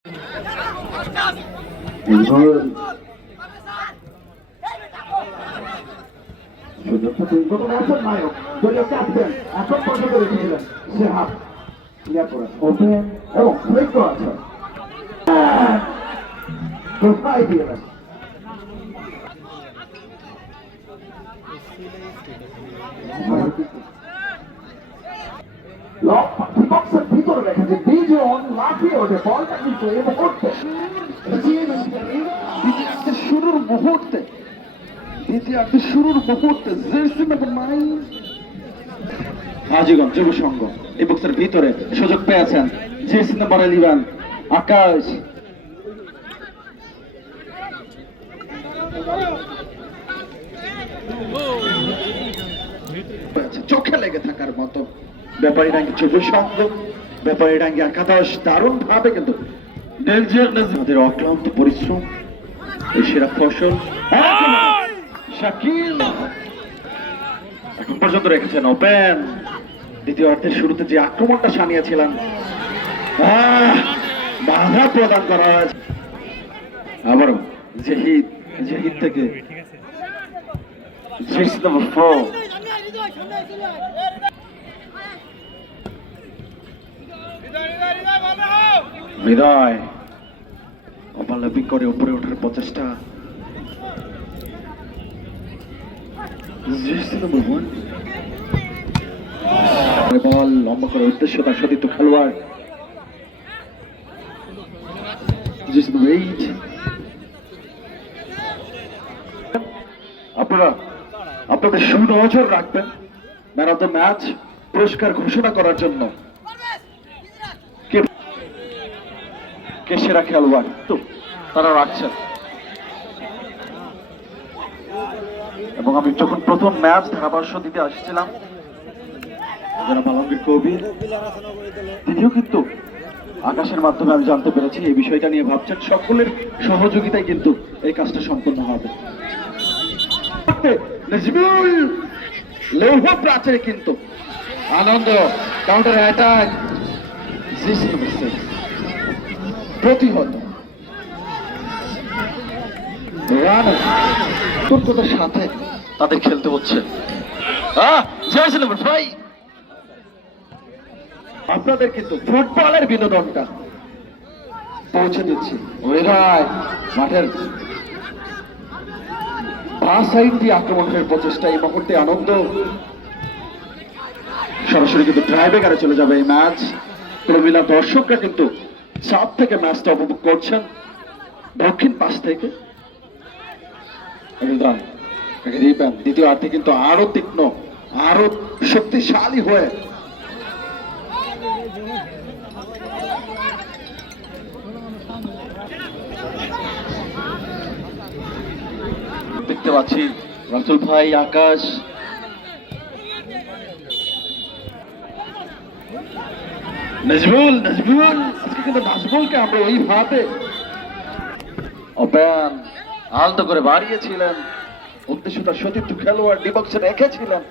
নায়ক দলীয় ক্যাপ্টেন এখন পর্যন্ত রেখেছিলেন সে হাত ক্লিয়ার করে ওপেন এবং ব্রেক আছে বক্সের ভিতরে রেখেছে বিজন লাফিয়ে ওঠে বলটা কিন্তু এই মুহূর্তে হাজীগঞ্জ যুব সংঘ এই বক্সের ভিতরে সুযোগ পেয়েছেন জার্সি নাম্বার 11 আকাশ। চোখে লেগে থাকার মতো ব্যাপারীডাঙ্গি যুব সংঘ, ব্যাপারীডাঙ্গি একাদশ দারুণ ভাবে কিন্তু আমাদের অক্লান্ত পরিশ্রম এই সেরা ফসল শাকিল এখন পর্যন্ত রেখেছেন ওপেন। দ্বিতীয় অর্ধের শুরুতে যে আক্রমণটা সানিয়েছিলেন বাধা প্রদান করা হয়েছে। আবারও জহিদ থেকে জার্সি নাম্বার 4 হৃদয় ওভারল্যাপিং করে উপরে ওঠার প্রচেষ্টা। বল লম্বা করে উদ্দেশ্যতা সতীর্থ খেলোয়াড় আপনারা আপনাদের সুনজর রাখবেন ম্যান অফ দ্য ম্যাচ পুরস্কার ঘোষণা করার জন্য কে সেরা খেলোয়াড় তো তারা রাখছেন। এবং আমি যখন প্রথম ম্যাচ ধারাভাষ্য দিতে আসছিলাম যারা আলমগীর কবির তিনিও কিন্তু আকাশের মাধ্যমে আমি জানতে পেরেছি এই বিষয়টা নিয়ে ভাবছেন। সকলের সহযোগিতায় কিন্তু এই কাজটা সম্পন্ন হবে। লৌহ প্রাচীরে কিন্তু আনন্দ কাউন্টার অ্যাটাক প্রতিহত রান সাথে তাদের খেলতে হচ্ছে। আপনাদের কিন্তু ফুটবলের বিনোদনটা পৌঁছে দিচ্ছি ওই রায় মাঠের বাঁ সাইড দিয়ে আক্রমণের প্রচেষ্টা এই মুহূর্তে আনন্দ সরাসরি কিন্তু ড্রাইভে চলে যাবে এই ম্যাচ। প্রবীণা দর্শকরা কিন্তু সাউথ থেকে ম্যাচটা উপভোগ করছেন দক্ষিণ পাশ থেকে। দ্বিতীয় আর্থে কিন্তু আরো তীক্ষ্ণ আরো শক্তিশালী হয়ে দেখতে পাচ্ছি রাসুল ভাই আকাশ নজরুল আজকে কিন্তু নাজমুলকে আমরা ওইভাবে ওপেন আলতো করে বাড়িয়েছিলেন উদ্দেশ্যটা সতীর্থ খেলোয়াড় ডিবক্সে রেখেছিলেন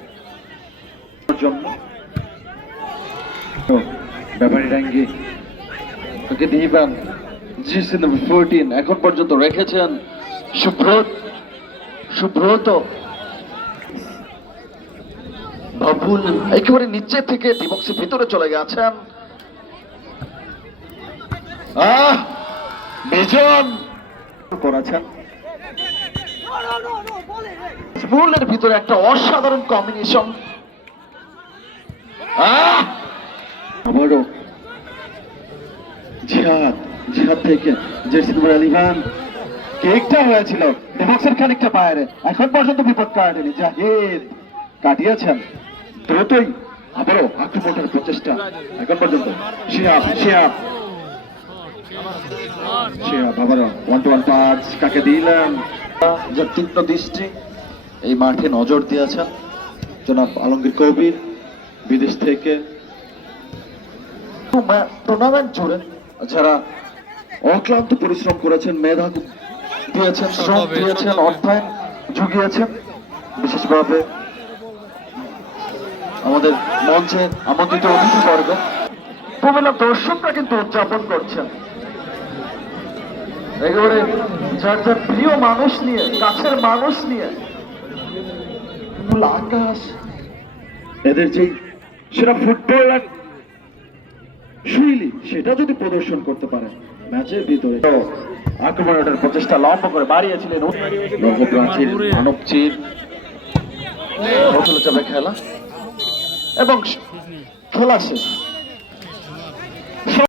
জন্য ব্যাপারীডাঙ্গি ওকে দিবেন জার্সি নাম্বার 14 এখন পর্যন্ত রেখেছেন সুব্রত বাবুল একেবারে নিচে থেকে ডিবক্সের ভিতরে চলে গেছেন। বিজন করেছেন ফুলের ভিতরে একটা অসাধারণ কম্বিনেশন। আবারও জিহাদ থেকে জার্সি নাম্বার 11 কেকটা হয়েছিল ডিবক্সের খানিকটা বাইরে এখন পর্যন্ত বিপদ কাটেনি। জাহিদ কাটিয়েছেন দ্রুতই আবারও আক্রমণের প্রচেষ্টা এখন পর্যন্ত শিহাব আবারও 1-1 পাঁচ কাকে দিলেন যার তীক্ষ্ণ দৃষ্টি এই মাঠে নজর দিয়েছেন জনাব আলমগীর কবির বিদেশ থেকে। টুর্নামেন্ট জুড়ে যারা অক্লান্ত পরিশ্রম করেছেন মেধা দিয়েছেন শ্রম দিয়েছেন অর্থায়ন জুগিয়েছেন বিশেষভাবে আমাদের মঞ্চে আমন্ত্রিত অতিথিবর্গ প্রবীণ দর্শকরা কিন্তু উদযাপন করছেন একেবারে যার যার প্রিয় মানুষ নিয়ে, কাছের মানুষ নিয়ে আকাশ এদের যে সেরা ফুটবলার শৈলী সেটা যদি প্রদর্শন করতে পারে ম্যাচের ভিতরে, আক্রমণের প্রচেষ্টা লম্বা করে বাড়িয়েছিলেন লৌহ প্রাচীর, মানব চির চলে যাবে খেলা এবং খেলা শেষ।